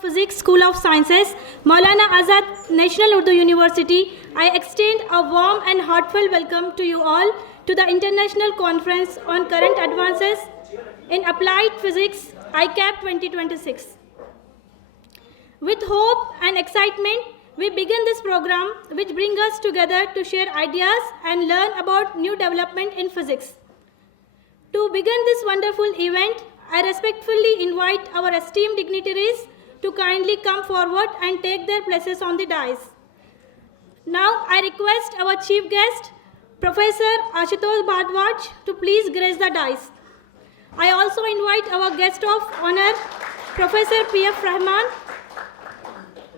Physics School of Sciences, Maulana Azad National Urdu University, I extend a warm and heartfelt welcome to you all to the International Conference on Current Advances in Applied Physics, ICCAAP 2026. With hope and excitement, we begin this program which brings us together to share ideas and learn about new development in physics. To begin this wonderful event, I respectfully invite our esteemed dignitaries to kindly come forward and take their places on the dais. Now I request our chief guest, Professor Ashutosh Bhardwaj, to please grace the dais. I also invite our guest of honor, Professor P.F. Rahman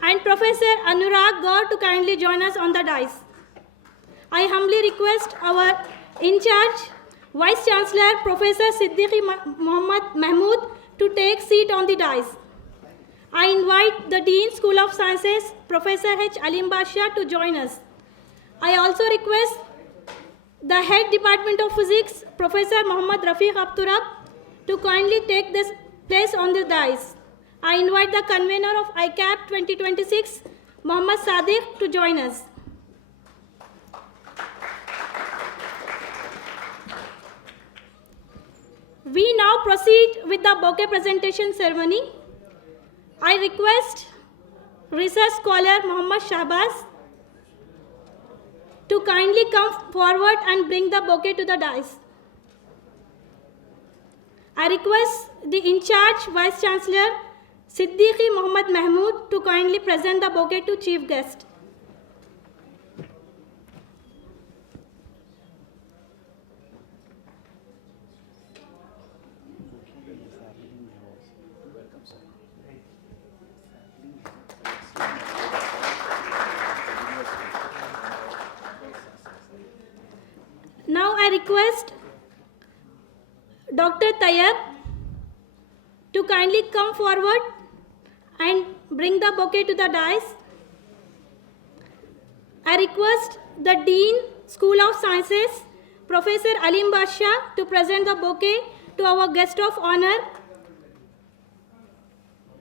and Professor Anurag Gaur to kindly join us on the dais. I humbly request our in-charge Vice Chancellor Professor Siddiqui Mohammad Mahmood to take seat on the dais. I invite the Dean School of Sciences, Professor H. Alim Basha, to join us. I also request the Head Department of Physics, Professor Muhammad Rafiq Abturab, to kindly take this place on the dais. I invite the convener of ICCAAP 2026, Muhammad Sadiq, to join us. We now proceed with the bouquet presentation ceremony. I request research scholar Muhammad Shahbaz to kindly come forward and bring the bouquet to the dais. I request the in-charge Vice Chancellor Siddiqui Mohammad Mahmood to kindly present the bouquet to chief guest. Now I request Dr. Tayyab to kindly come forward and bring the bouquet to the dais. I request the Dean School of Sciences, Professor Alim Basha, to present the bouquet to our guest of honor,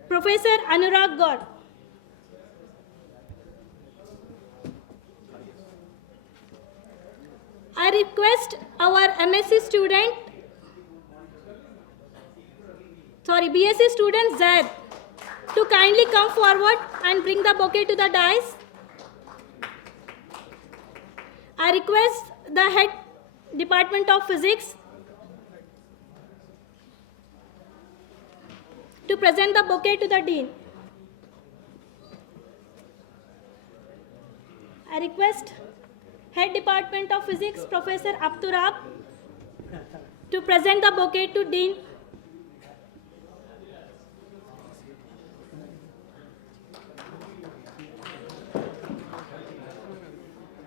Professor Anurag Gaur. I request our BSc student Zaid to kindly come forward and bring the bouquet to the dais. I request the Head Department of Physics to present the bouquet to the Dean. I request Head Department of Physics, Professor Abturab, to present the bouquet to Dean.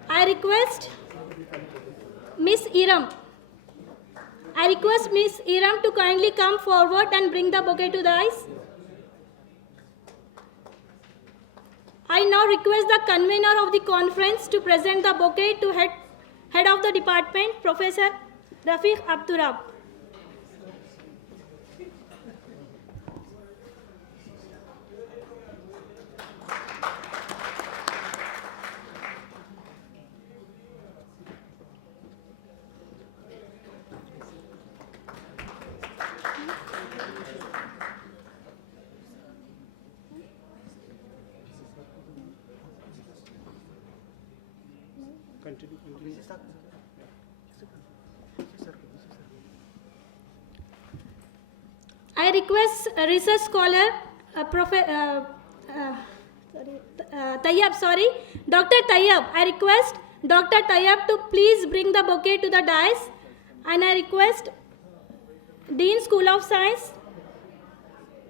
I request Miss Iram. I request Miss Iram to kindly come forward and bring the bouquet to the dais. I now request the convener of the conference to present the bouquet to head of the department, Professor Rafiq Abturab. I request research scholar Dr. Tayyab. I request Dr. Tayyab to please bring the bouquet to the dais, and I request Dean School of Science,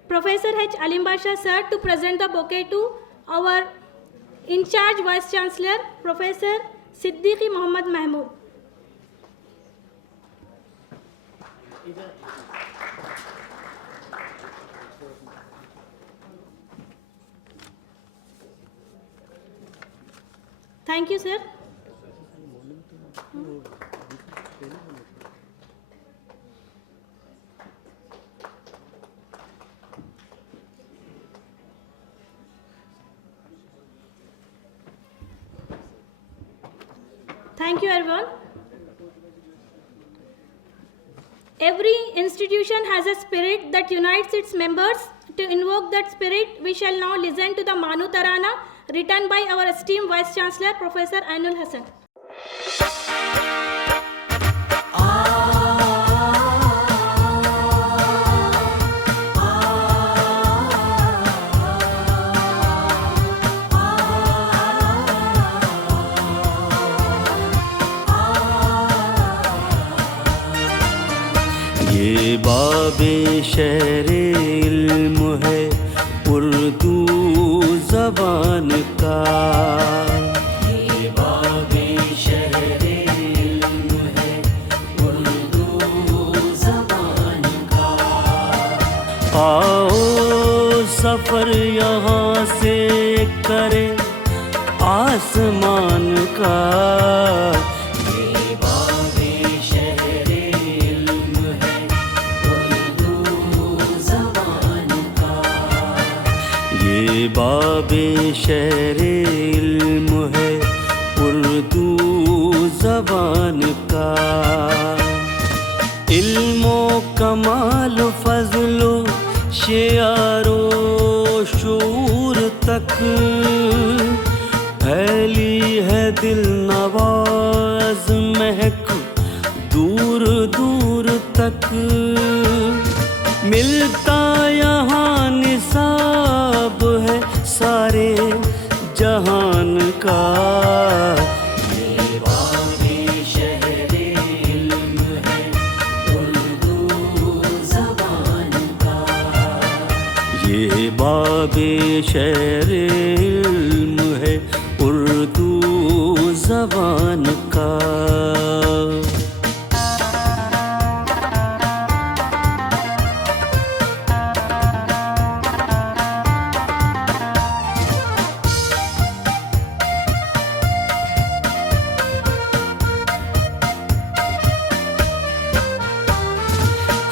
Professor H. Alim Basha sir, to present the bouquet to our in-charge Vice Chancellor, Professor Siddiqui Mohammad Mahmood. Thank you, sir. Thank you, everyone. Every institution has a spirit that unites its members. To invoke that spirit, we shall now listen to the MANUU Tarana written by our esteemed Vice Chancellor, Professor Ainul Hasan. ये बाबे शहरे इल्म है उर्दू ज़बान का, ये बाबे शहरे इल्म है उर्दू ज़बान का। आओ सफ़र यहाँ से करे आसमान का, ये बाबे शहरे इल्म है उर्दू ज़बान का। इल्मो कमाल फज़लो शेयारो शूर तक फैली है दिल नवाज महक दूर दूर तक। मिलता यहाँ निसाब है सारे जहान का, ये बाबे शहरे इल्म है उर्दू ज़बान का, ये बाबे शहरे इल्म है उर्दू ज़बान का।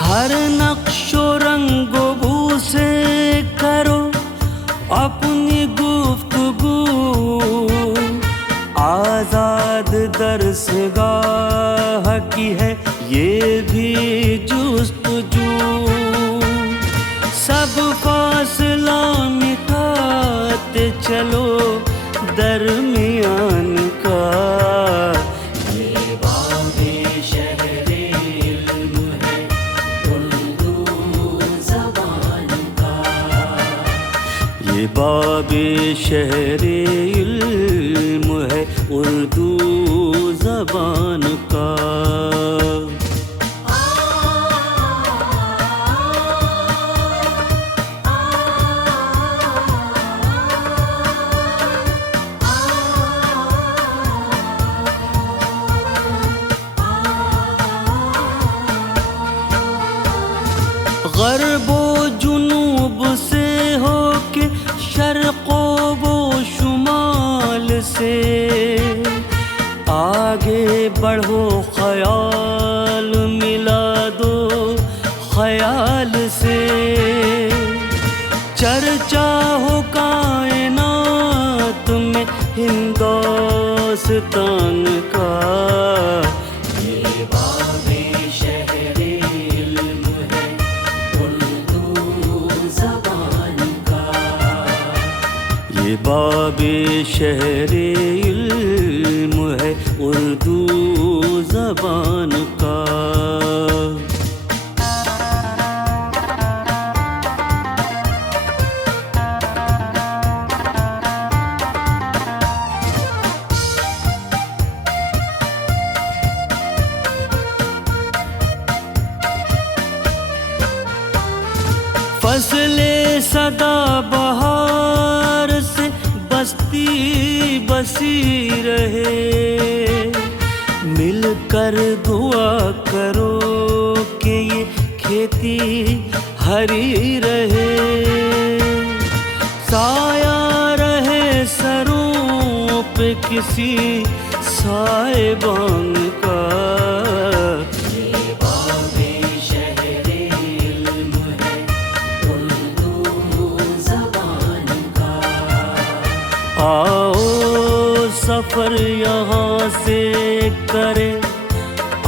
हर नक्शो रंगो बू से करो अपनी गुफ्तगू, आज़ाद दरसगाह की है ये भी जुस्तजू। सब फासला मिटाते चलो दरमियान का, ये बाबे शहरे इल्म है उर्दू ज़बान का। ग़र्बो जुनूब से हो के शर्क़ो वो शुमाल से आगे बढ़ो ख़याल मिला दो ख़याल से। चर्चा हो कायनात में हिंदुस्तान का, ये बाबे शहरे इल्म है उर्दू ज़बान का, ये बाबे शहरे इल्म है उर्दू ज़बान का। फसले सदा बहार से बस्ती बसी रहे, मिलकर दुआ करो कि ये खेती हरी रहे। साया रहे सरों पे किसी साहिबान का, आओ सफर यहाँ से करे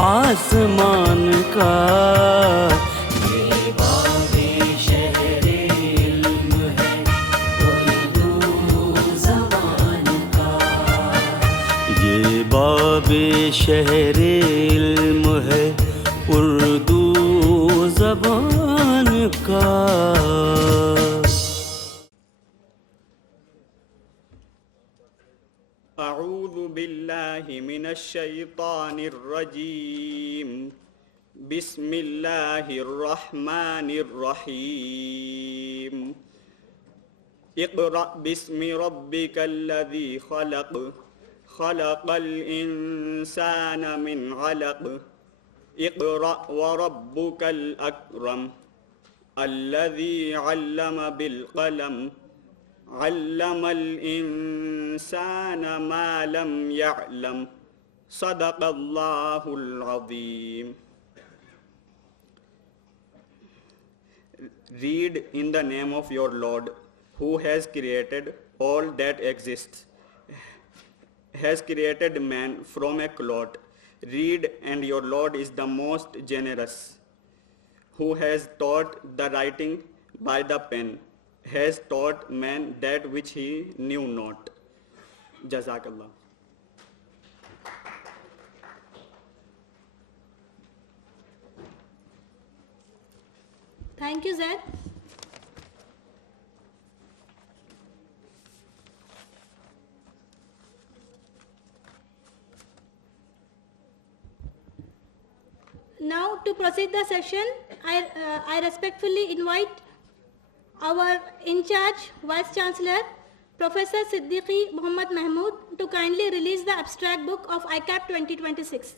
आसमान का। ये बाबे शहरे इल्म है उर्दू ज़बान का। ये बाबे शहरे इल्म है उर्दू ज़बान का। अऊज़ु बिल्लाहि मिनश शैतानिर रजीम। बिस्मिल्लाहिर रहमानिर रहीम। इक़रा बिस्मि रब्बिकल्लज़ी खलक़ खलक़ल इंसाना मिन अलक़। इक़रा व रब्बुकल अकरम अल्लज़ी अल्लम बिल क़लम अल्लमल इंसान मा लम यअलम। सदक़ल्लाहुल अज़ीम। Read in the name of your Lord, who has created all that exists, has created man from a clot. Read, and your Lord is the most generous, who has taught the writing by the pen, has taught man that which he knew not. Jazakallah. Thank you, Zaid. Now, to proceed the session, I respectfully invite our in-charge Vice Chancellor, Professor Siddiqui Muhammad Mahmood, to kindly release the abstract book of ICCAAP 2026.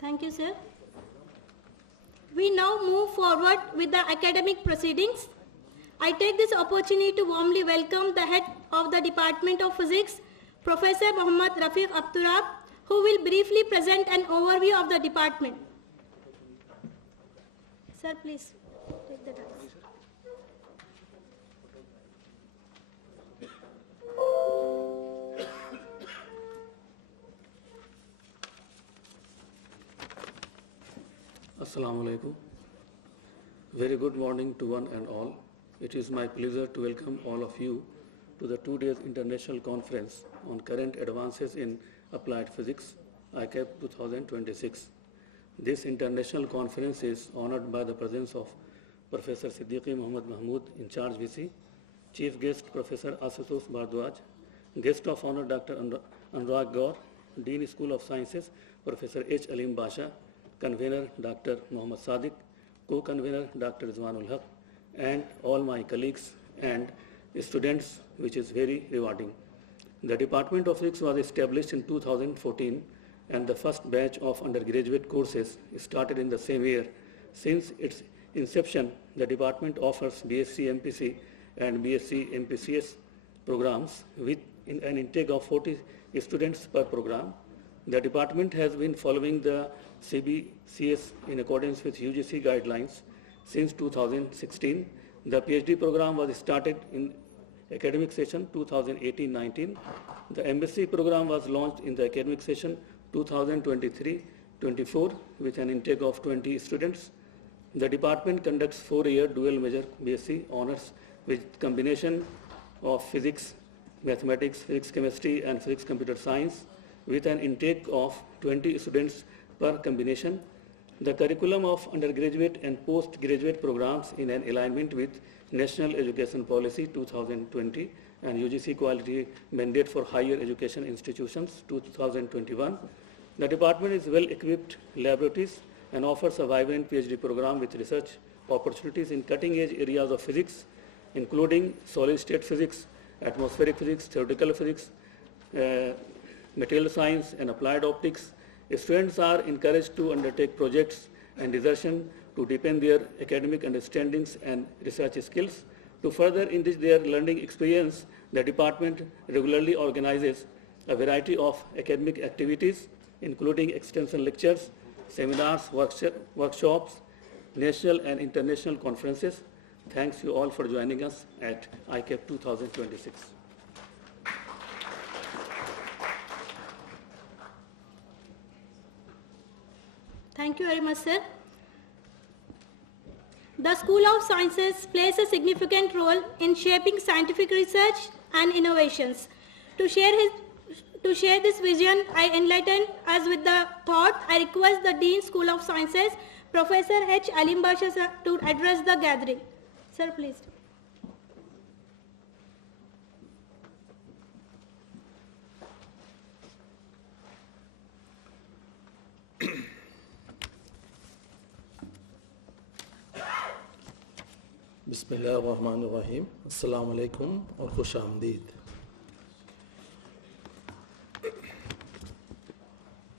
Thank you, sir. We now move forward with the academic proceedings. I take this opportunity to warmly welcome the head of the Department of Physics, Professor Muhammad Rafiq Abturab, who will briefly present an overview of the department. Sir, please take the dais. Assalamu alaikum. Very good morning to one and all. It is my pleasure to welcome all of you to the 2 days international conference on current advances in applied physics, ICCAAP 2026. This international conference is honored by the presence of Professor Siddiqui Muhammad Mahmood, in charge VC, Chief Guest Professor Ashutosh Bhardwaj, Guest of Honor Dr. Anurag Gaur, Dean School of Sciences Professor H. Alim Basha, Convener Dr. Muhammad Sadiq, Co-Convener Dr. Rizwanul Haq, and all my colleagues and students, which is very rewarding. The Department of Physics was established in 2014, and the first batch of undergraduate courses started in the same year. Since its inception, the department offers BSc, MPc, and BSc MPCS programs with an intake of 40 students per program. The department has been following the CBCS in accordance with UGC guidelines since 2016. The PhD program was started in academic session 2018-19. The MSc program was launched in the academic session 2023-24 with an intake of 20 students. The department conducts 4-year dual major BSc honors with combination of physics, mathematics, physics chemistry and physics computer science with an intake of 20 students per combination. The curriculum of undergraduate and postgraduate programs in an alignment with National Education Policy 2020 and UGC Quality Mandate for Higher Education Institutions 2021. The department is well-equipped laboratories and offers a vibrant PhD program with research opportunities in cutting-edge areas of physics, including solid-state physics, atmospheric physics, theoretical physics, material science, and applied optics. Students are encouraged to undertake projects and dissertation to deepen their academic understandings and research skills. To further enrich their learning experience, the department regularly organizes a variety of academic activities, including extension lectures, seminars, workshops, national and international conferences. Thanks you all for joining us at ICCAAP 2026. Thank you very much, sir. The School of Sciences plays a significant role in shaping scientific research and innovations. To share this vision, I enlighten us with the thought. I request the Dean School of Sciences, Professor H. Alim Basha, sir, to address the gathering. Sir, please. Bismillahirrahmanirrahim. Assalamu alaikum और खुश आमदीद.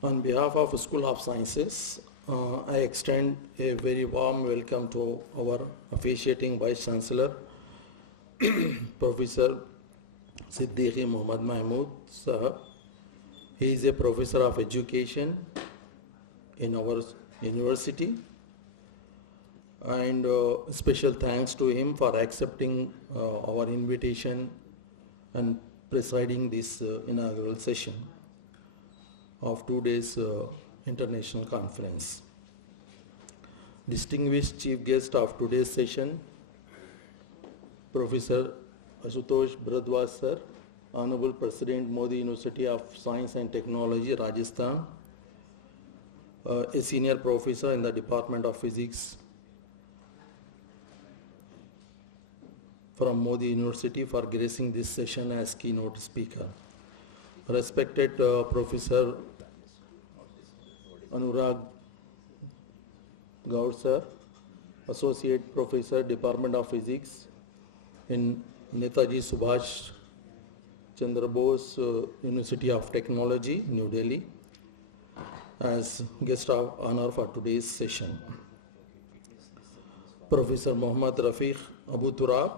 On behalf of School of Sciences, I extend a very warm welcome to our officiating Vice Chancellor, Professor Siddiqui Muhammad Mahmood Sahab. He is a professor of education in our university, and special thanks to him for accepting our invitation and presiding this inaugural session of 2 days international conference. Distinguished chief guest of today's session, Professor Ashutosh Bharadwaj sir, Honorable President Modi University of Science and Technology, Rajasthan, a senior professor in the Department of Physics from Modi University, for gracing this session as keynote speaker. Respected Professor Anurag Gaur sir, Associate Professor, Department of Physics in Netaji Subhash Chandra Bose University of Technology, New Delhi, as guest of honor for today's session. Professor Muhammad Rafiq Abu Turab,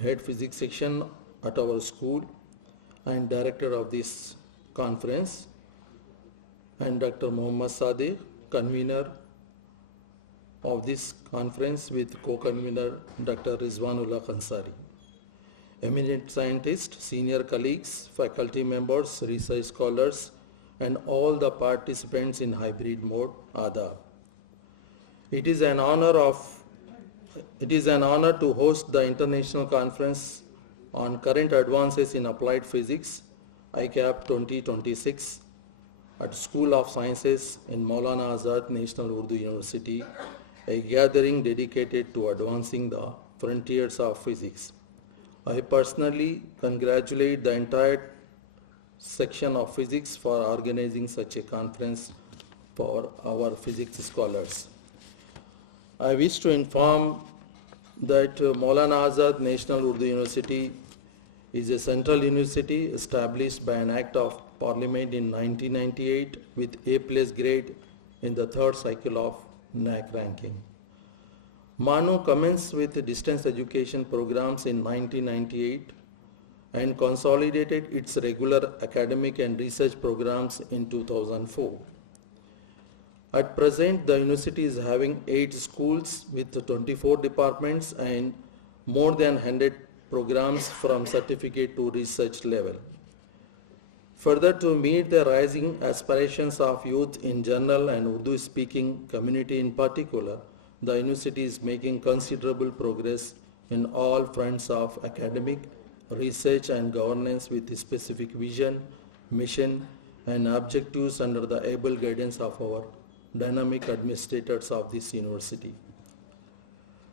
Head Physics Section at our school and Director of this conference, and Dr. Muhammad Sadiq, Convener of this conference with co-convener Dr. Rizwanullah Khansari. Eminent scientists, senior colleagues, faculty members, research scholars, and all the participants in hybrid mode, Adab. It is an honor to host the International Conference on Current Advances in Applied Physics, ICCAAP 2026, at School of Sciences in Maulana Azad National Urdu University, a gathering dedicated to advancing the frontiers of physics. I personally congratulate the entire section of physics for organizing such a conference for our physics scholars. I wish to inform that Maulana Azad National Urdu University is a central university established by an Act of Parliament in 1998 with A+ grade in the 3rd cycle of NAC ranking. MANUU commenced with distance education programs in 1998 and consolidated its regular academic and research programs in 2004. At present, the university is having 8 schools with 24 departments and more than 100 programs from certificate to research level. Further, to meet the rising aspirations of youth in general and Urdu-speaking community in particular, the university is making considerable progress in all fronts of academic, research and governance with specific vision, mission and objectives under the able guidance of our dynamic administrators of this university.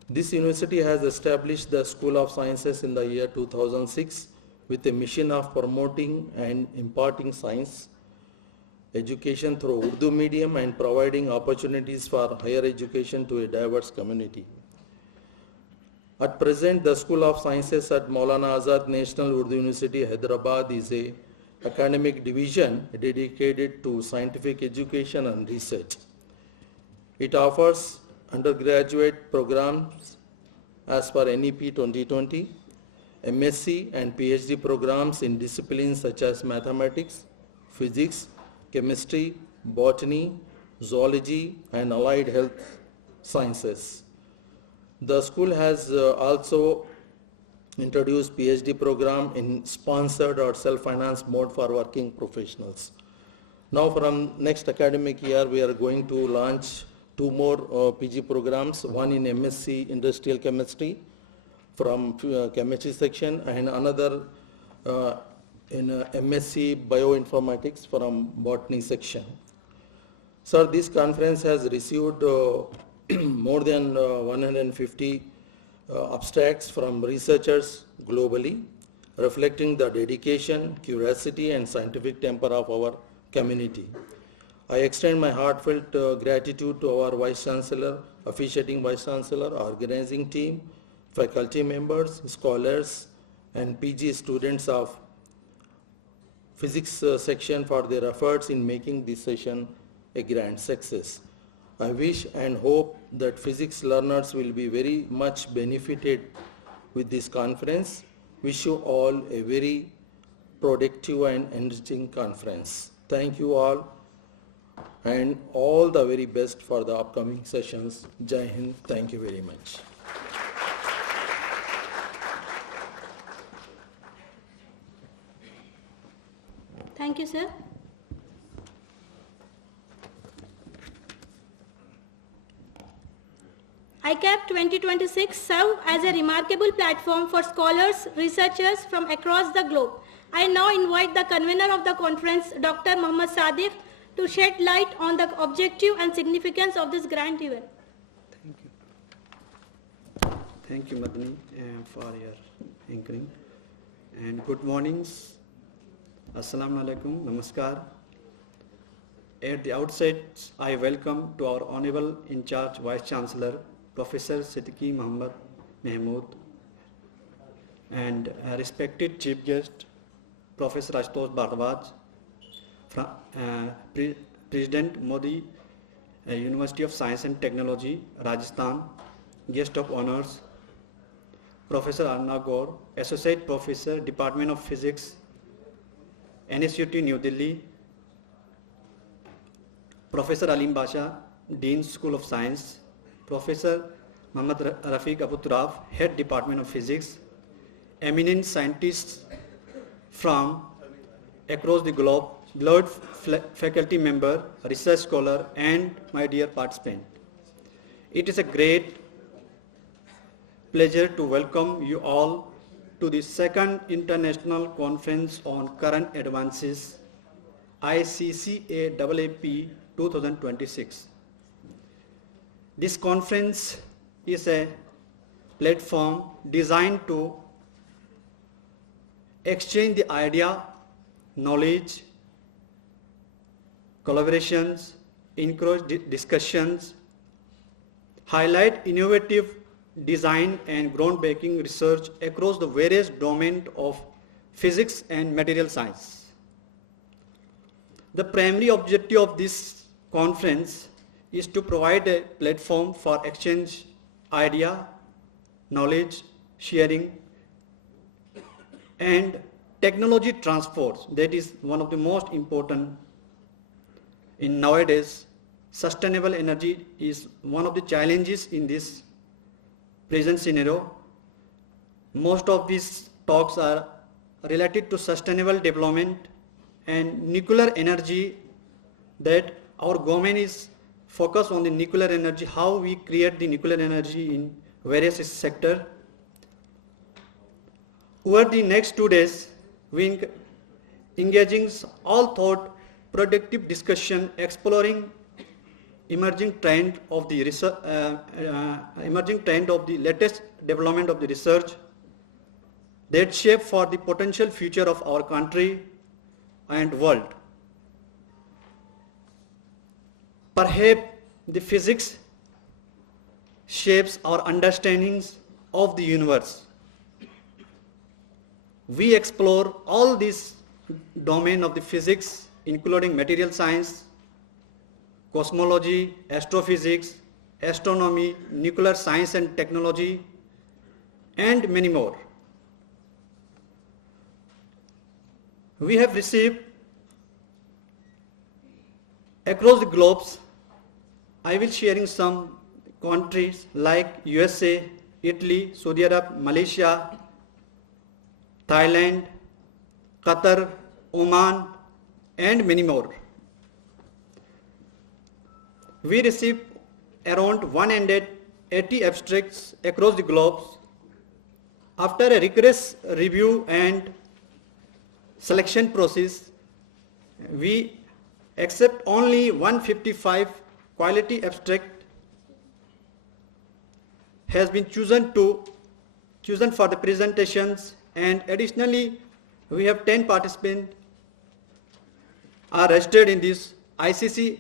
This university has established the School of Sciences in the year 2006 with a mission of promoting and imparting science education through Urdu medium and providing opportunities for higher education to a diverse community. At present, the School of Sciences at Maulana Azad National Urdu University, Hyderabad is a academic division dedicated to scientific education and research. It offers undergraduate programs as per NEP 2020, MSc and PhD programs in disciplines such as mathematics, physics, chemistry, botany, zoology and allied health sciences. The school has also introduced PhD program in sponsored or self-financed mode for working professionals. Now from next academic year, we are going to launch 2 more PG programs, one in MSc Industrial Chemistry from chemistry section and another in MSc Bioinformatics from botany section. Sir, this conference has received more than 150 abstracts from researchers globally, reflecting the dedication, curiosity and scientific temper of our community. I extend my heartfelt gratitude to our Vice Chancellor, officiating Vice Chancellor, organizing team, faculty members, scholars and PG students of physics section for their efforts in making this session a grand success. I wish and hope that physics learners will be very much benefited with this conference. Wish you all a very productive and enriching conference. Thank you all and all the very best for the upcoming sessions. Jai Hind. Thank you very much. Thank you, sir. ICCAAP 2026 serves as a remarkable platform for scholars, researchers from across the globe. I now invite the convener of the conference, Dr. Muhammad Sadiq, to shed light on the objective and significance of this grand event. Thank you. Thank you, Madani, for your anchoring. And good mornings. Assalamu alaikum, namaskar. At the outset, I welcome to our Honorable In-Charge Vice Chancellor, Professor Siddiqui Muhammad Mahmood, and respected Chief Guest, Professor Ashutosh Bhardwaj, President Modi, University of Science and Technology, Rajasthan, Guest of Honors, Professor Arna Gaur, Associate Professor, Department of Physics, NSUT New Delhi, Professor Alim Basha, Dean School of Science, Professor Muhammad Rafiq Abu Turaf, Head Department of Physics, eminent scientists from across the globe, beloved faculty member, research scholar, and my dear participant. It is a great pleasure to welcome you all to the second International Conference on Current Advances, ICCAAP 2026. This conference is a platform designed to exchange the idea, knowledge, collaborations, encourage discussions, highlight innovative design and groundbreaking research across the various domains of physics and material science. The primary objective of this conference is to provide a platform for exchange idea, knowledge sharing, and technology transfers. That is one of the most important in nowadays. Sustainable energy is one of the challenges in this present scenario. Most of these talks are related to sustainable development and nuclear energy, that our government is focused on the nuclear energy, how we create the nuclear energy in various sectors. Over the next 2 days, we engaging all thought productive discussion exploring emerging trend of the research, latest development of the research that shape for the potential future of our country and world. Perhaps the physics shapes our understandings of the universe. We explore all these domain of the physics, including material science, cosmology, astrophysics, astronomy, nuclear science and technology, and many more. We have received across the globes. I will sharing some countries like USA, Italy, Saudi Arabia, Malaysia, Thailand, Qatar, Oman, and many more. We received around 180 abstracts across the globe. After a rigorous review and selection process, we accept only 155 quality abstract has been chosen for the presentations, and additionally we have 10 participants are registered in this ICCAAP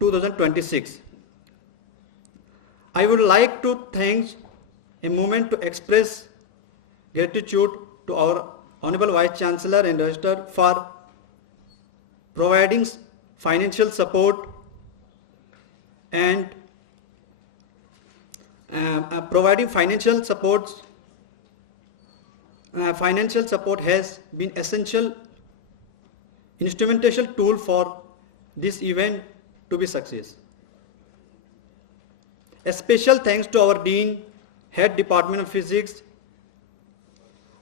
2026. I would like to take a moment to express gratitude to our Honorable Vice Chancellor and Registrar for providing financial support and financial support has been essential instrumental tool for this event to be success. A special thanks to our Dean, Head Department of Physics,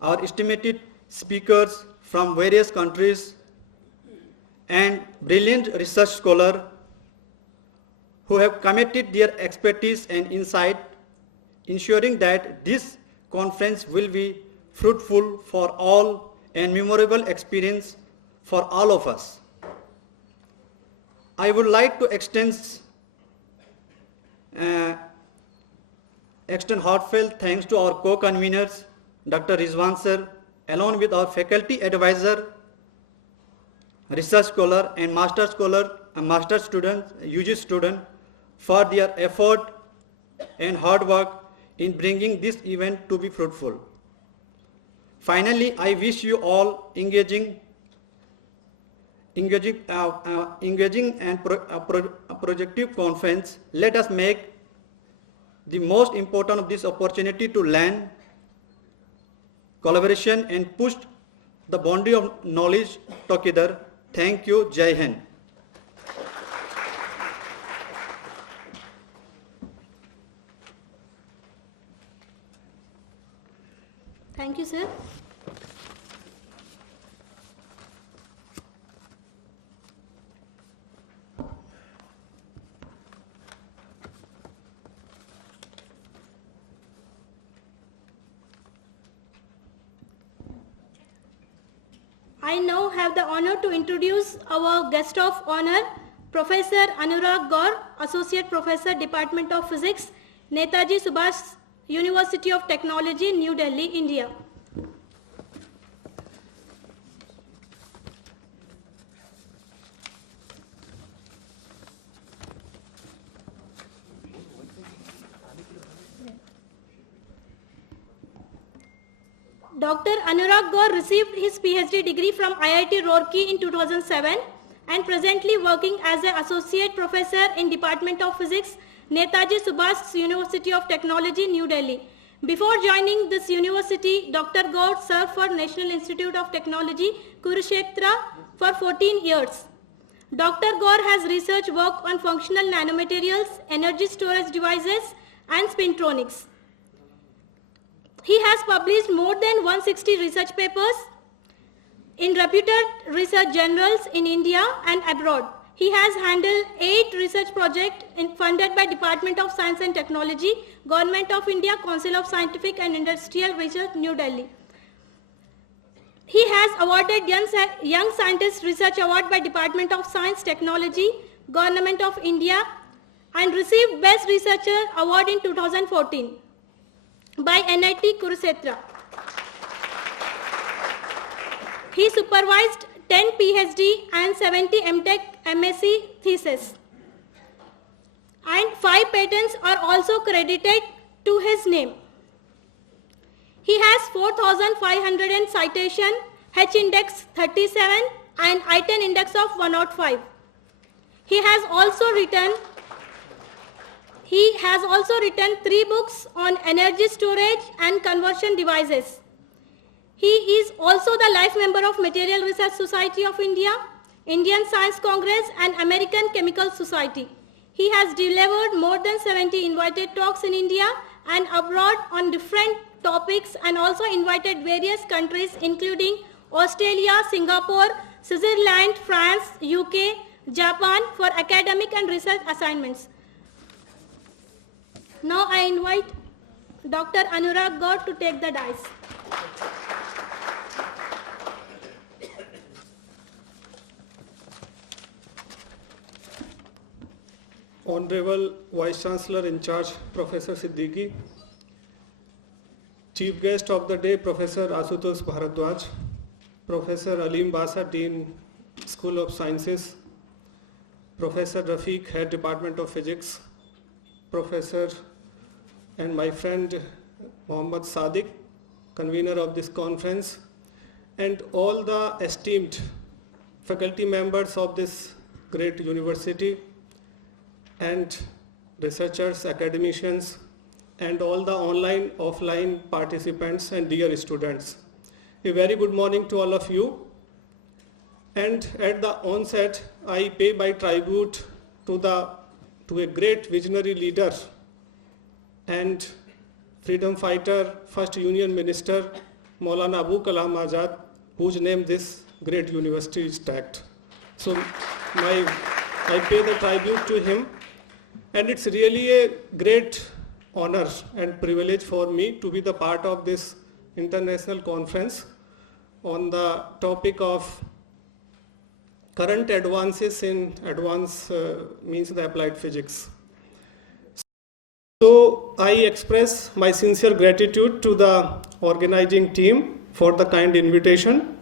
our estimated speakers from various countries, and brilliant research scholars who have committed their expertise and insight, ensuring that this conference will be fruitful for all and memorable experience for all of us. I would like to extend heartfelt thanks to our co-conveners, Dr. Rizwan sir, along with our faculty advisor, research scholar and master students, UG student, for their effort and hard work in bringing this event to be fruitful. Finally, I wish you all engaging and productive conference. Let us make the most important of this opportunity to learn, collaboration, and push the boundary of knowledge together. Thank you. Jai Hind. Thank you, sir. I now have the honor to introduce our guest of honor, Professor Anurag Gaur, Associate Professor, Department of Physics, Netaji Subhash University of Technology, New Delhi, India. Dr. Anurag Gaur received his PhD degree from IIT Roorkee in 2007 and presently working as an Associate Professor in Department of Physics, Netaji Subhash University of Technology, New Delhi. Before joining this university, Dr. Gaur served for National Institute of Technology, Kurukshetra for 14 years. Dr. Gaur has research work on functional nanomaterials, energy storage devices, and spintronics. He has published more than 160 research papers in reputed research journals in India and abroad. He has handled 8 research projects funded by Department of Science and Technology, Government of India, Council of Scientific and Industrial Research, New Delhi. He has awarded Young Scientist Research Award by Department of Science, Technology, Government of India, and received Best Researcher Award in 2014 by NIT Kurukshetra. He supervised 10 PhD and 70 MTech MSc theses. And 5 patents are also credited to his name. He has 4,500 citation, H index 37 and I-10 index of 105. He has also written 3 books on energy storage and conversion devices. He is also the life member of Material Research Society of India, Indian Science Congress, and American Chemical Society. He has delivered more than 70 invited talks in India and abroad on different topics, and also invited various countries including Australia, Singapore, Switzerland, France, UK, Japan for academic and research assignments. Now I invite Dr. Anurag Gaur to take the dais. Honorable Vice Chancellor in charge, Professor Siddiqui, Chief Guest of the day, Professor Ashutosh Bharadwaj, Professor Aleem Basa, Dean, School of Sciences, Professor Rafiq, Head Department of Physics, Professor and my friend Mohammad Sadiq, convener of this conference, and all the esteemed faculty members of this great university, and researchers, academicians, and all the online, offline participants and dear students. A very good morning to all of you. And at the onset, I pay my tribute to a great visionary leader and freedom fighter, first Union Minister, Maulana Abu Kalam Azad, whose name this great university is tagged. So I pay the tribute to him. And it's really a great honor and privilege for me to be the part of this international conference on the topic of current advances in the applied physics. So I express my sincere gratitude to the organizing team for the kind invitation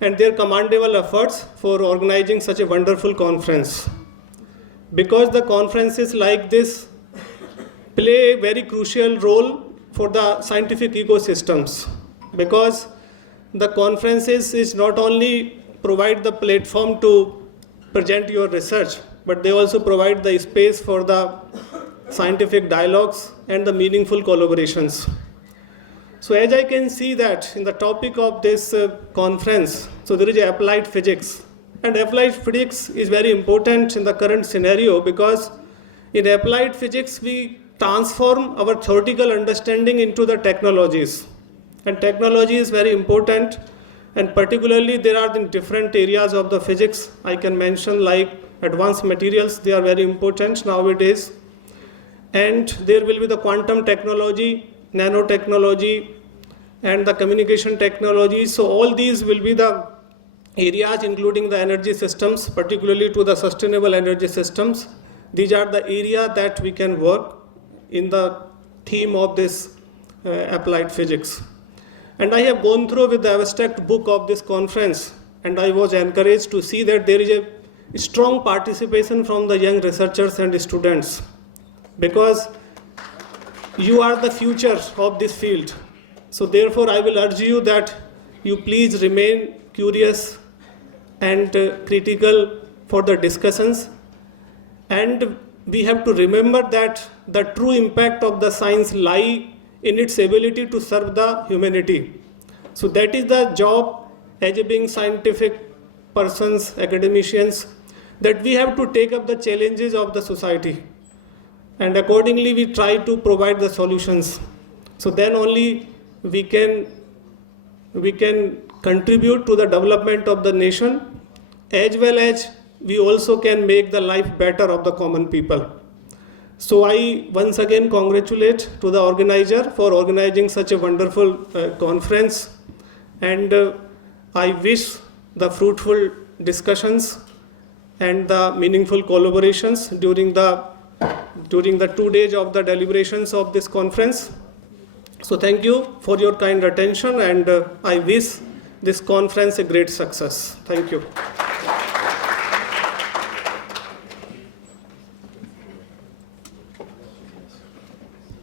and their commendable efforts for organizing such a wonderful conference. Because the conferences like this play a very crucial role for the scientific ecosystems, because the conferences is not only provide the platform to present your research, but they also provide the space for the scientific dialogues and the meaningful collaborations. So as I can see that in the topic of this conference, so there is applied physics. And applied physics is very important in the current scenario, because in applied physics we transform our theoretical understanding into the technologies. And technology is very important, and particularly there are in different areas of the physics. I can mention like advanced materials, they are very important nowadays. And there will be the quantum technology, nanotechnology, and the communication technology. So all these will be the areas including the energy systems, particularly to the sustainable energy systems. These are the area that we can work in the theme of this applied physics. And I have gone through with the abstract book of this conference, and I was encouraged to see that there is a strong participation from the young researchers and students, because you are the future of this field. So therefore I will urge you that you please remain curious and critical for the discussions, and we have to remember that the true impact of the science lie in its ability to serve the humanity. So that is the job as being scientific persons, academicians, that we have to take up the challenges of the society, and accordingly we try to provide the solutions. So then only we can contribute to the development of the nation, as well as we also can make the life better of the common people. So I once again congratulate to the organizer for organizing such a wonderful conference, and I wish the fruitful discussions and the meaningful collaborations during the 2 days of the deliberations of this conference. So thank you for your kind attention, and I wish this conference a great success. Thank you.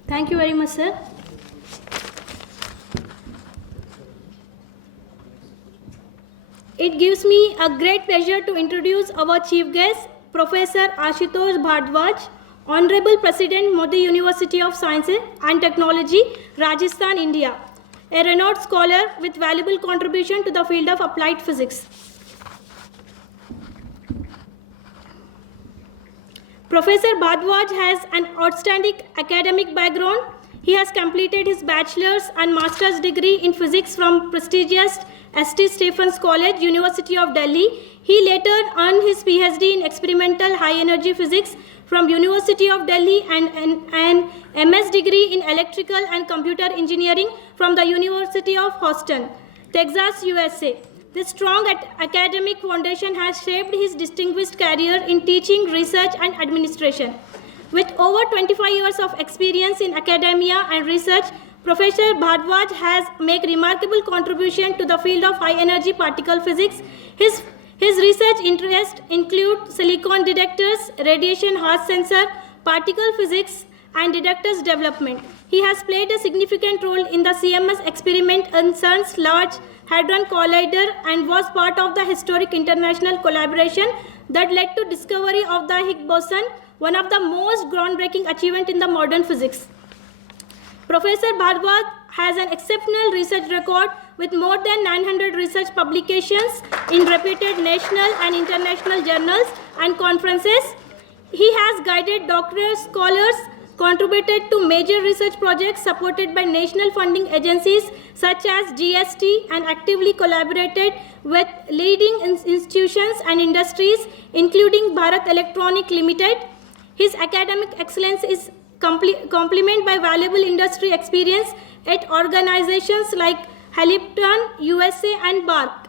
Thank you very much, sir. It gives me a great pleasure to introduce our chief guest, Professor Ashutosh Bhardwaj, Honorable President, Modi University of Sciences and Technology, Rajasthan, India, a renowned scholar with valuable contribution to the field of applied physics. Professor Bhardwaj has an outstanding academic background. He has completed his bachelor's and master's degree in physics from prestigious St. Stephen's College, University of Delhi. He later earned his PhD in experimental high-energy physics from University of Delhi and an MS degree in electrical and computer engineering from the University of Houston, Texas, USA. This strong academic foundation has shaped his distinguished career in teaching, research, and administration. With over 25 years of experience in academia and research, Professor Bhardwaj has made remarkable contribution to the field of high-energy particle physics. His research interests include silicon detectors, radiation Hall sensor, particle physics, and detectors development. He has played a significant role in the CMS experiment in CERN's Large Hadron Collider and was part of the historic international collaboration that led to discovery of the Higgs boson, one of the most groundbreaking achievements in the modern physics. Professor Bhardwaj has an exceptional research record with more than 900 research publications in reputed national and international journals and conferences. He has guided doctoral scholars, contributed to major research projects supported by national funding agencies such as GST, and actively collaborated with leading institutions and industries, including Bharat Electronic Limited. His academic excellence is complemented by valuable industry experience at organizations like Halliburton, USA, and BARC.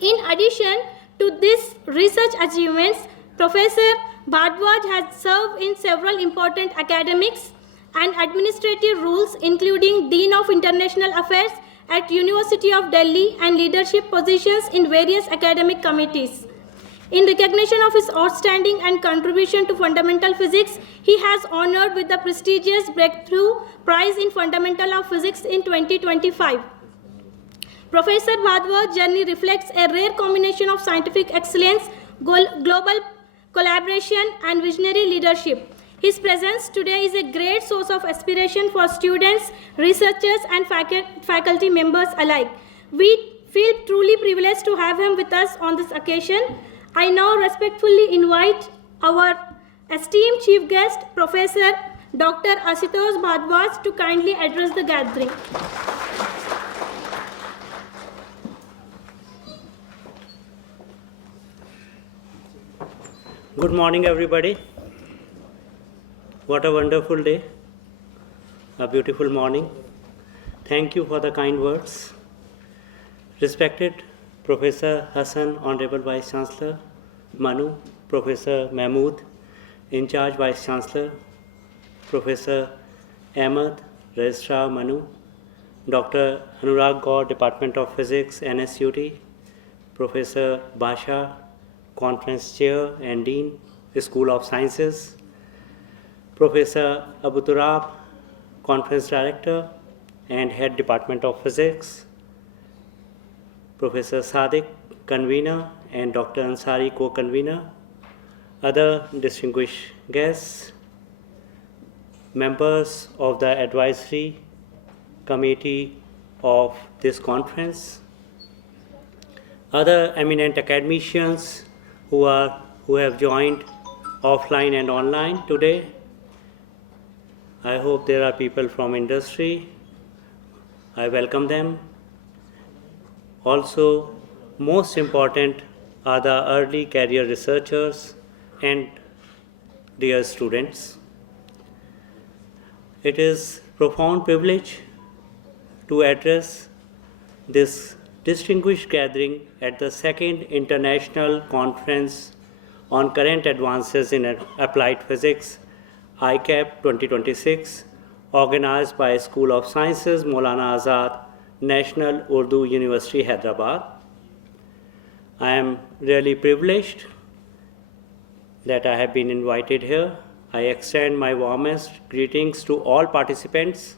In addition to these research achievements, Professor Bhardwaj has served in several important academics and administrative roles, including Dean of International Affairs at University of Delhi and leadership positions in various academic committees. In recognition of his outstanding and contribution to fundamental physics, he has honored with the prestigious Breakthrough Prize in Fundamental of Physics in 2025. Professor Bhardwaj's journey reflects a rare combination of scientific excellence, global collaboration, and visionary leadership. His presence today is a great source of inspiration for students, researchers, and faculty members alike. We feel truly privileged to have him with us on this occasion. I now respectfully invite our esteemed chief guest, Professor Dr. Ashutosh Bhardwaj, to kindly address the gathering. Good morning, everybody. What a wonderful day, a beautiful morning. Thank you for the kind words. Respected Professor Hassan, Honorable Vice Chancellor, MANUU, Professor Mahmood, In Charge Vice Chancellor, Professor Ahmed, Registrar MANUU, Dr. Anurag Gaur, Department of Physics, NSUT, Professor Basha, Conference Chair and Dean, School of Sciences, Professor Abu Turab, Conference Director and Head Department of Physics, Professor Sadiq, Convener, and Dr. Ansari, Co-Convener, other distinguished guests, members of the advisory committee of this conference, other eminent academicians who have joined offline and online today. I hope there are people from industry. I welcome them. Also, most important are the early career researchers and dear students. It is profound privilege to address this distinguished gathering at the second International Conference on Current Advances in Applied Physics, ICCAAP 2026, organized by School of Sciences, Maulana Azad, National Urdu University, Hyderabad. I am really privileged that I have been invited here. I extend my warmest greetings to all participants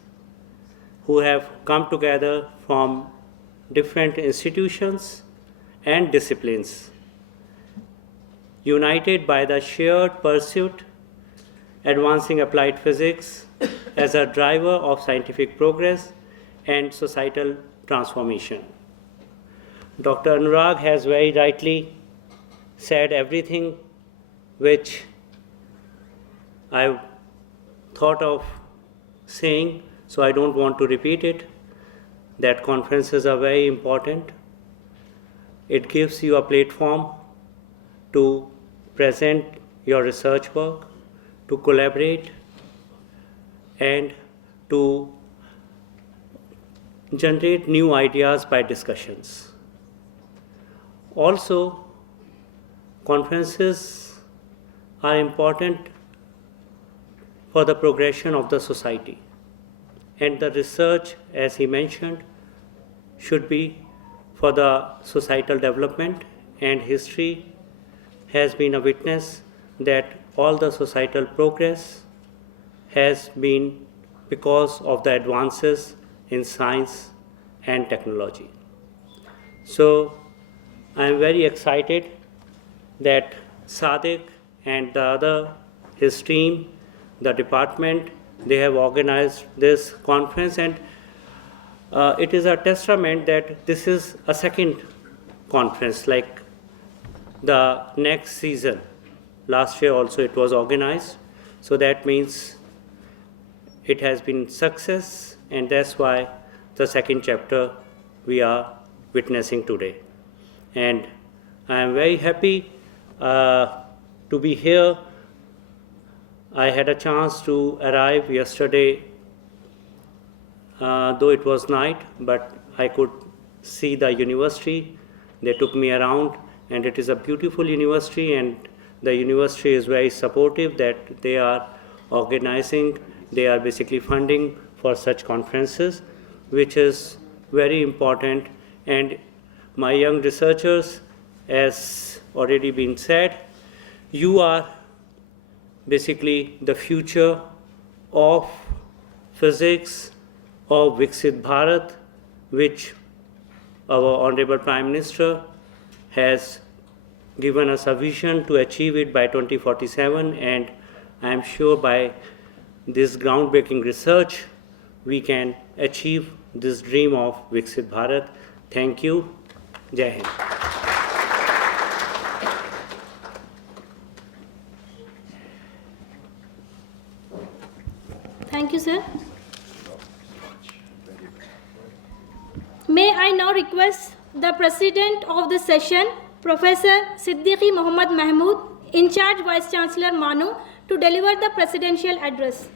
who have come together from different institutions and disciplines, united by the shared pursuit advancing applied physics as a driver of scientific progress and societal transformation. Dr. Anurag has very rightly said everything which I thought of saying, so I don't want to repeat it, that conferences are very important. It gives you a platform to present your research work, to collaborate, and to generate new ideas by discussions. Also, conferences are important for the progression of the society. And the research, as he mentioned, should be for the societal development, and history has been a witness that all the societal progress has been because of the advances in science and technology. So I am very excited that Sadiq and the other, his team, the department, they have organized this conference, and it is a testament that this is a second conference, like the next season. Last year also it was organized, so that means it has been success, and that's why the second chapter we are witnessing today. And I am very happy to be here. I had a chance to arrive yesterday, though it was night, but I could see the university. They took me around, and it is a beautiful university, and the university is very supportive that they are organizing, they are basically funding for such conferences, which is very important. And my young researchers, as already been said, you are basically the future of physics of Viksit Bharat, which our Honorable Prime Minister has given us a vision to achieve it by 2047, and I am sure by this groundbreaking research we can achieve this dream of Viksit Bharat. Thank you. Jai Hind. Thank you, sir. May I now request the President of the session, Professor Siddiqui Mohammad Mahmood, in charge Vice Chancellor MANUU, to deliver the presidential address.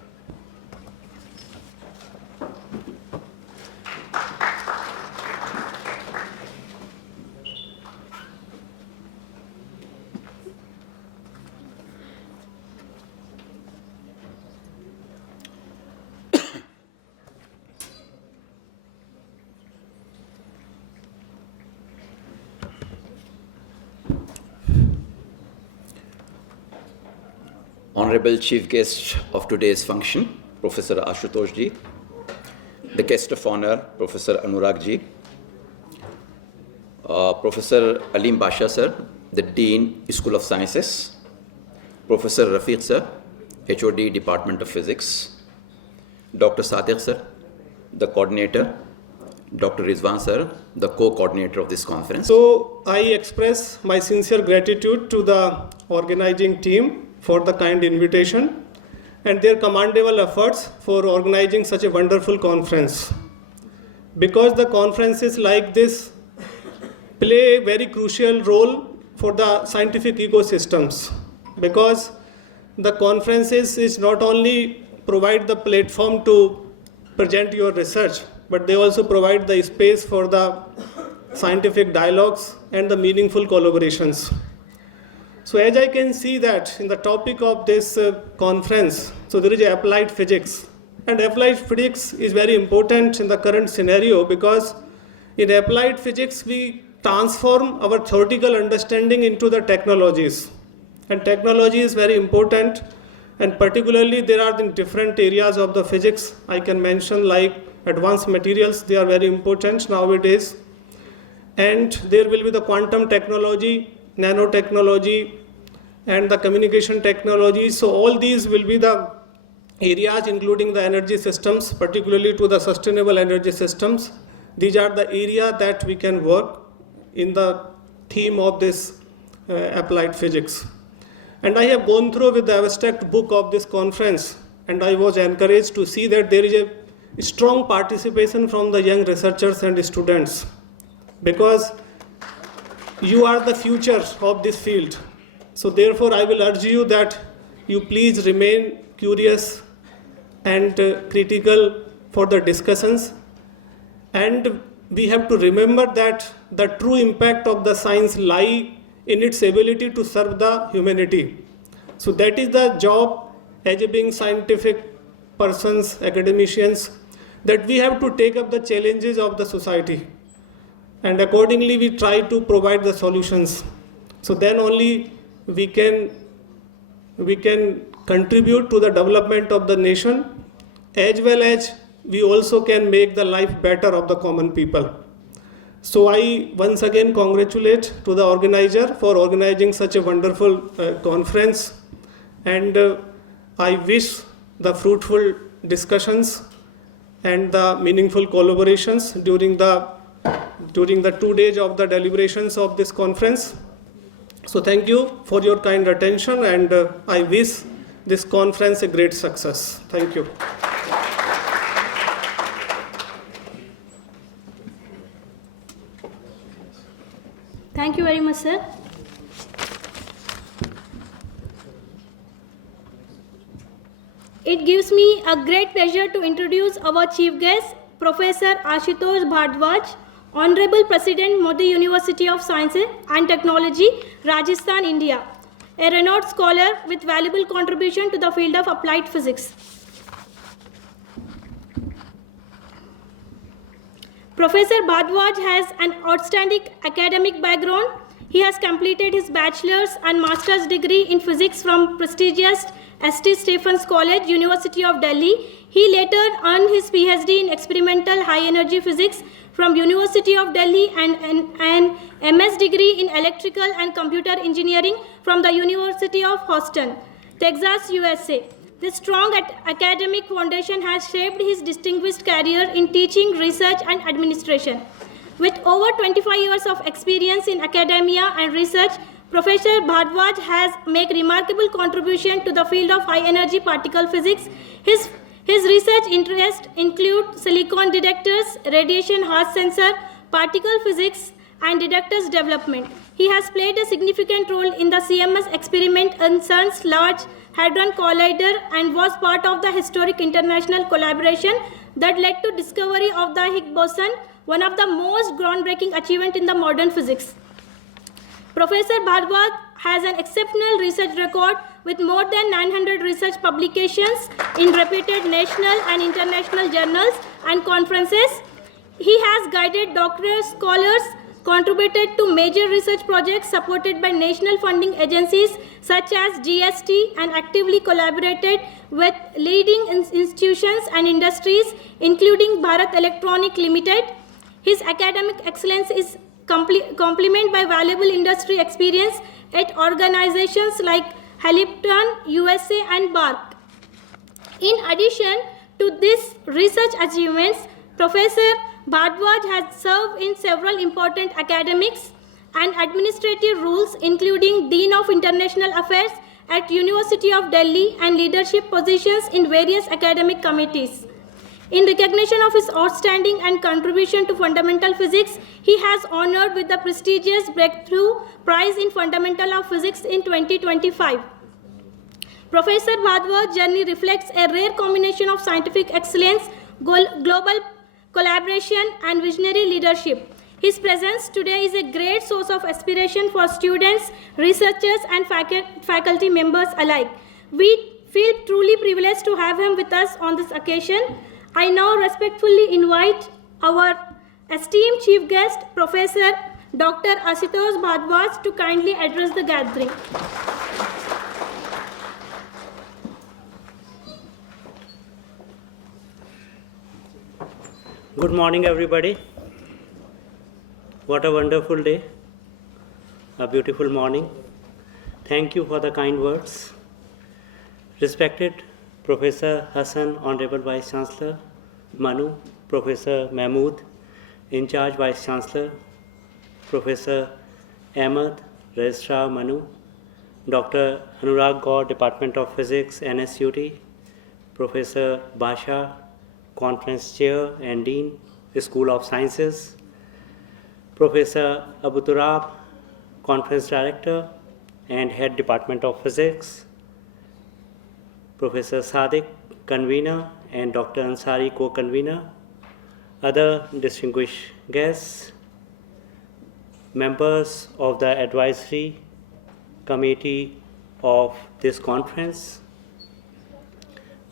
Honorable Chief Guest of today's function, Professor Ashutosh Ji, the guest of honor, Professor Anurag Ji, Professor Aleem Basha Sir, the Dean, School of Sciences, Professor Rafiq sir, HOD Department of Physics, Dr. Sadiq sir, the coordinator, Dr. Rizwan sir, the co-coordinator of this conference. So I express my sincere gratitude to the organizing team for the kind invitation and their commendable efforts for organizing such a wonderful conference. Because the conferences like this play a very crucial role for the scientific ecosystems, because the conferences is not only provide the platform to present your research, but they also provide the space for the scientific dialogues and the meaningful collaborations. So as I can see that in the topic of this conference, so there is applied physics. And applied physics is very important in the current scenario because in applied physics we transform our theoretical understanding into the technologies. And technology is very important, and particularly there are in different areas of the physics. I can mention like advanced materials, they are very important nowadays. And there will be the quantum technology, nanotechnology, and the communication technology. So all these will be the areas including the energy systems, particularly to the sustainable energy systems. These are the area that we can work in the theme of this applied physics. And I have gone through with the abstract book of this conference, and I was encouraged to see that there is a strong participation from the young researchers and students, because you are the future of this field. So therefore I will urge you that you please remain curious and critical for the discussions. And we have to remember that the true impact of the science lies in its ability to serve the humanity. So that is the job as a being scientific persons, academicians, that we have to take up the challenges of the society. And accordingly we try to provide the solutions. So then only we can contribute to the development of the nation, as well as we also can make the life better of the common people. So I once again congratulate to the organizer for organizing such a wonderful conference, and I wish the fruitful discussions and the meaningful collaborations during the 2 days of the deliberations of this conference. So thank you for your kind attention, and I wish this conference a great success. Thank you. Thank you very much, sir. It gives me a great pleasure to introduce our chief guest, Professor Ashutosh Bhardwaj, Honorable President, Modi University of Science and Technology, Rajasthan, India, a renowned scholar with valuable contribution to the field of applied physics. Professor Bhardwaj has an outstanding academic background. He has completed his bachelor's and master's degree in physics from prestigious St. Stephen's College, University of Delhi. He later earned his PhD in experimental high energy physics from University of Delhi and an MS degree in electrical and computer engineering from the University of Houston, Texas, USA. This strong academic foundation has shaped his distinguished career in teaching, research, and administration. With over 25 years of experience in academia and research, Professor Bhardwaj has made remarkable contribution to the field of high-energy particle physics. His research interests include silicon detectors, radiation Hall sensor, particle physics, and detectors development. He has played a significant role in the CMS experiment in CERN's Large Hadron Collider and was part of the historic international collaboration that led to discovery of the Higgs boson, one of the most groundbreaking achievements in the modern physics. Professor Bhardwaj has an exceptional research record with more than 900 research publications in reputed national and international journals and conferences. He has guided doctoral scholars, contributed to major research projects supported by national funding agencies such as GST, and actively collaborated with leading institutions and industries, including Bharat Electronic Limited. His academic excellence is complemented by valuable industry experience at organizations like Halipton, USA and Bark. In addition to these research achievements, Professor Bhardwaj has served in several important academics and administrative roles, including Dean of International Affairs at University of Delhi and leadership positions in various academic committees. In recognition of his outstanding and contribution to fundamental physics, he has honored with the prestigious Breakthrough Prize in Fundamental of Physics in 2025. Professor Bhardwaj's journey reflects a rare combination of scientific excellence, global collaboration, and visionary leadership. His presence today is a great source of inspiration for students, researchers, and faculty members alike. We feel truly privileged to have him with us on this occasion. I now respectfully invite our esteemed chief guest, Professor Dr. Ashutosh Bhardwaj, to kindly address the gathering. Good morning, everybody. What a wonderful day, a beautiful morning. Thank you for the kind words. Respected Professor Hassan, Honorable Vice Chancellor, MANUU, Professor Mahmood, In charge Vice Chancellor, Professor Ahmed, Registrar MANUU, Dr. Anurag Gaur, Department of Physics, NSUT, Professor Basha, Conference Chair and Dean, School of Sciences, Professor Abu Turab, Conference Director and Head Department of Physics, Professor Sadiq, Convener, and Dr. Ansari, Co-Convener, other distinguished guests, members of the advisory committee of this conference,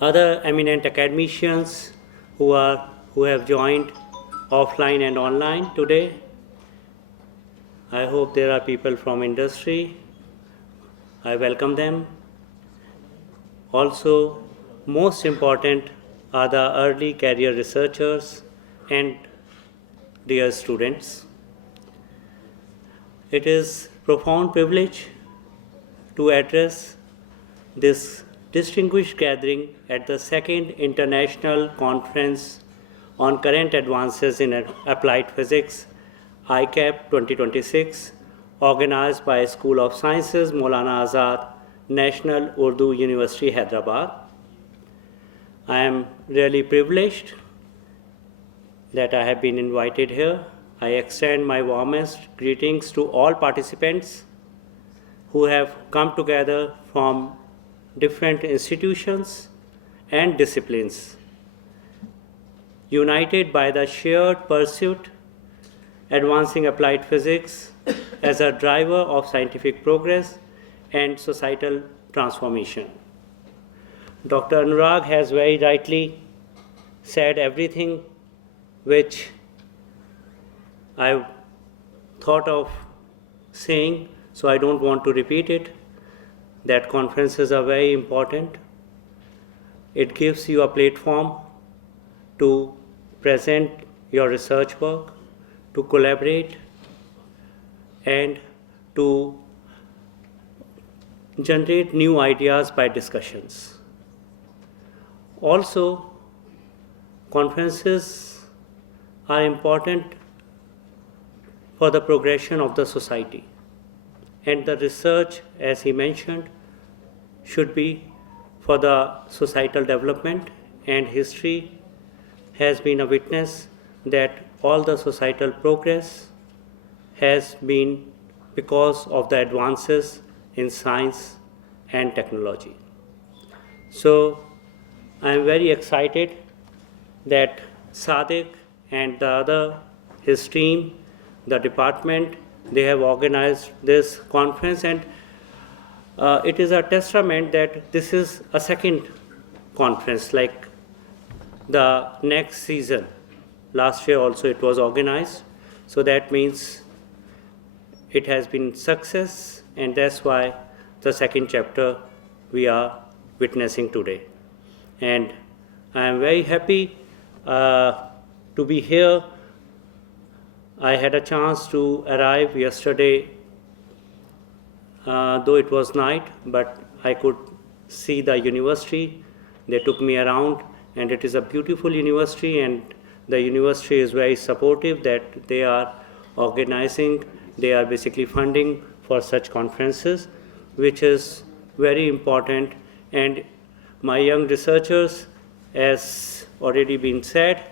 other eminent academicians who have joined offline and online today. I hope there are people from industry. I welcome them. Also, most important are the early career researchers and dear students. It is a profound privilege to address this distinguished gathering at the second International Conference on Current Advances in Applied Physics, ICCAAP 2026, organized by School of Sciences, Maulana Azad, National Urdu University, Hyderabad. I am really privileged that I have been invited here. I extend my warmest greetings to all participants who have come together from different institutions and disciplines, united by the shared pursuit advancing applied physics as a driver of scientific progress and societal transformation. Dr. Anurag has very rightly said everything which I thought of saying, so I don't want to repeat it, that conferences are very important. It gives you a platform to present your research work, to collaborate, and to generate new ideas by discussions. Also, conferences are important for the progression of the society. And the research, as he mentioned, should be for the societal development, and history has been a witness that all the societal progress has been because of the advances in science and technology. So I am very excited that Sadiq and his team, the department, they have organized this conference, and it is a testament that this is a second conference, like the next season. Last year also it was organized, so that means it has been success, and that's why the second chapter we are witnessing today. And I am very happy to be here. I had a chance to arrive yesterday, though it was night, but I could see the university. They took me around, and it is a beautiful university, and the university is very supportive that they are organizing, they are basically funding for such conferences, which is very important. And my young researchers, as already been said,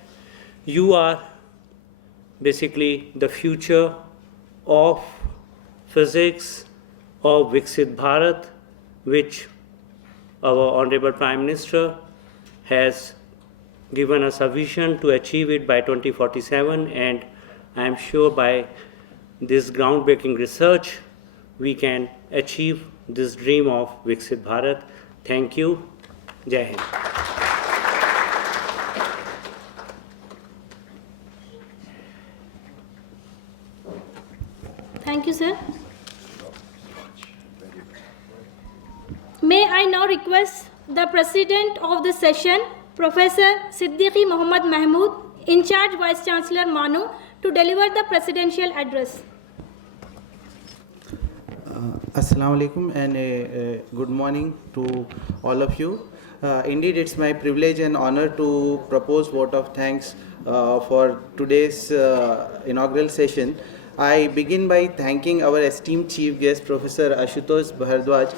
you are basically the future of physics of Viksit Bharat, which our Honorable Prime Minister has given us a vision to achieve it by 2047, and I am sure by this groundbreaking research we can achieve this dream of Viksit Bharat. Thank you. Jai Hind. Thank you, sir. May I now request the President of the session, Professor Siddiqui Mohammad Mahmood, in charge Vice Chancellor MANUU, to deliver the presidential address. Assalamu alaikum and good morning to all of you. Indeed, it's my privilege and honor to propose vote of thanks for today's inaugural session. I begin by thanking our esteemed chief guest, Professor Ashutosh Bhardwaj,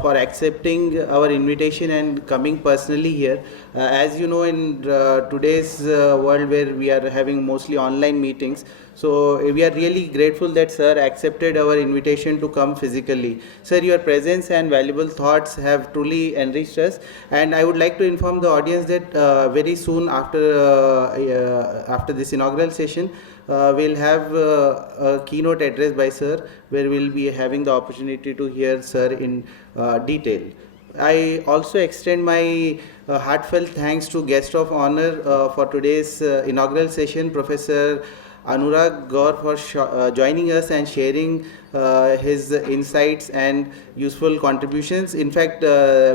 for accepting our invitation and coming personally here. As you know, in today's world where we are having mostly online meetings, so we are really grateful that sir accepted our invitation to come physically. Sir, your presence and valuable thoughts have truly enriched us, and I would like to inform the audience that very soon after this inaugural session, we'll have a keynote address by sir, where we'll be having the opportunity to hear sir in detail. I also extend my heartfelt thanks to guest of honor for today's inaugural session, Professor Anurag Gaur, for joining us and sharing his insights and useful contributions. In fact,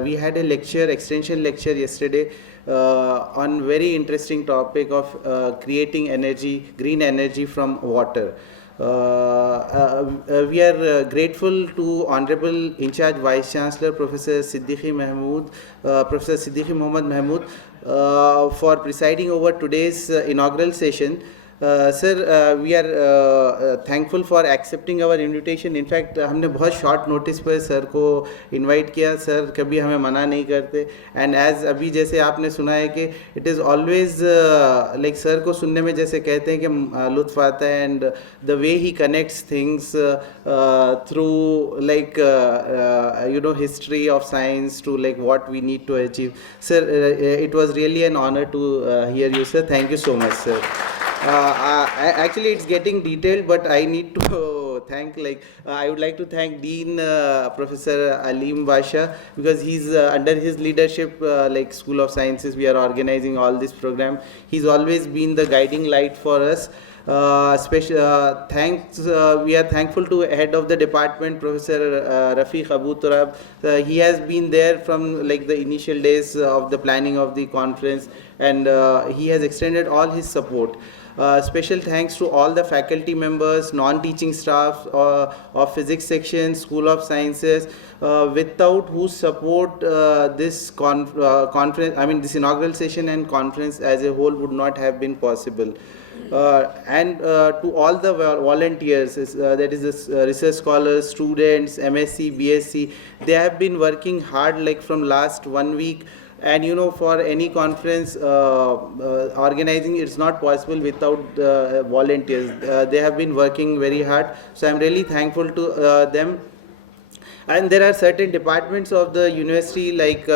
we had a lecture, extension lecture yesterday on very interesting topic of creating energy, green energy from water. We are grateful to Honorable In charge Vice Chancellor Professor Siddiqui Mohammad Mahmood for presiding over today's inaugural session. Sir, we are thankful for accepting our invitation. In fact, हमने बहुत short notice पर sir को invite किया. Sir कभी हमें मना नहीं करते. And as अभी जैसे आपने सुना है कि it is always like sir को सुनने में जैसे कहते हैं कि लुत्फ आता है, and the way he connects things through like history of science to like what we need to achieve. Sir, it was really an honor to hear you, sir. Thank you so much, sir. Actually, it's getting detailed, but I need to thank, I would like to thank Dean Professor Alim Basha, because he's under his leadership, School of Sciences, we are organizing all this program. He's always been the guiding light for us. Thanks. We are thankful to head of the department, Professor Rafiq Abu Turab. He has been there from the initial days of the planning of the conference, and he has extended all his support. Special thanks to all the faculty members, non-teaching staff of physics section, School of Sciences, without whose support this conference, this inaugural session and conference as a whole would not have been possible. And to all the volunteers, that is the research scholars, students, MSc, BSc, they have been working hard from last 1 week. And for any conference organizing, it's not possible without volunteers. They have been working very hard. So I'm really thankful to them. And there are certain departments of the university like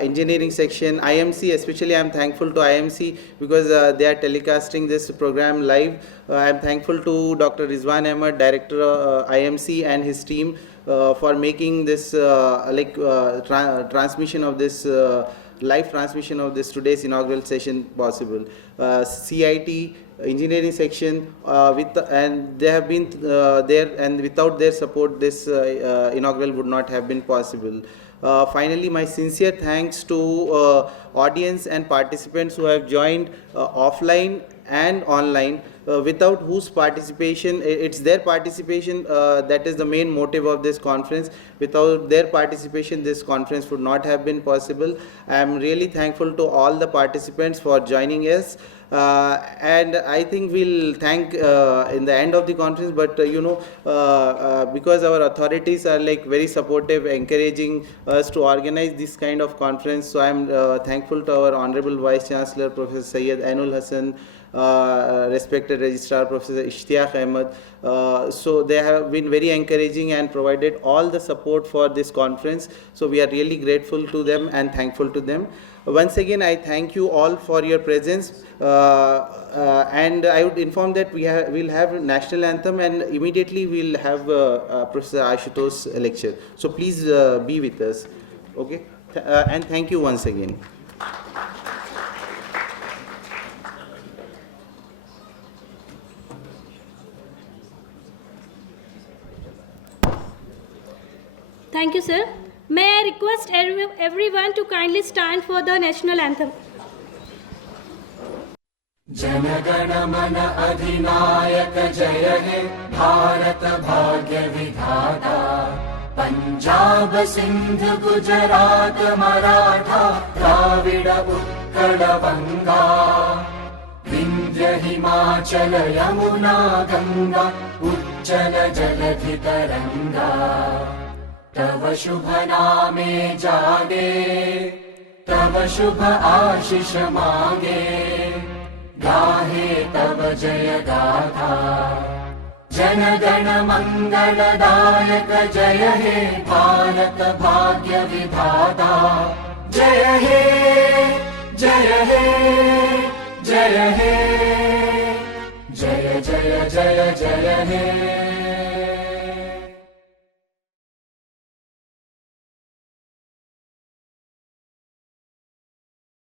engineering section, IMC, especially I'm thankful to IMC because they are telecasting this program live. I'm thankful to Dr. Rizwan Ahmed, Director of IMC, and his team for making this transmission of this live transmission of this today's inaugural session possible. CIT, engineering section, and they have been there, and without their support this inaugural would not have been possible. Finally, my sincere thanks to audience and participants who have joined offline and online, without whose participation, it's their participation that is the main motive of this conference. Without their participation, this conference would not have been possible. I am really thankful to all the participants for joining us. And I think we'll thank in the end of the conference, but because our authorities are like very supportive, encouraging us to organize this kind of conference, so I'm thankful to our Honorable Vice Chancellor Professor Syed Ainul Hassan, respected Registrar Professor Ishtiaq Ahmed. So they have been very encouraging and provided all the support for this conference. So we are really grateful to them and thankful to them. Once again, I thank you all for your presence, and I would inform that we'll have national anthem, and immediately we'll have Professor Ashutosh's lecture. So please be with us. Okay, and thank you once again. Thank you, sir. May I request everyone to kindly stand for the national anthem. जनगण मन अधिनायक जय हे भारत भाग्य विधाता पंजाब सिंध गुजरात मराठा द्राविड उत्कल बंगा विंध्य हिमाचल यमुना गंगा उच्चल जलधि तरंगा तव शुभ नामे जागे तव शुभ आशीष मांगे गाहे तव जय गाथा जन गण मंगलदायक जय हे भारत भाग्य विधाता जय हे जय हे जय हे जय जय जय जय हे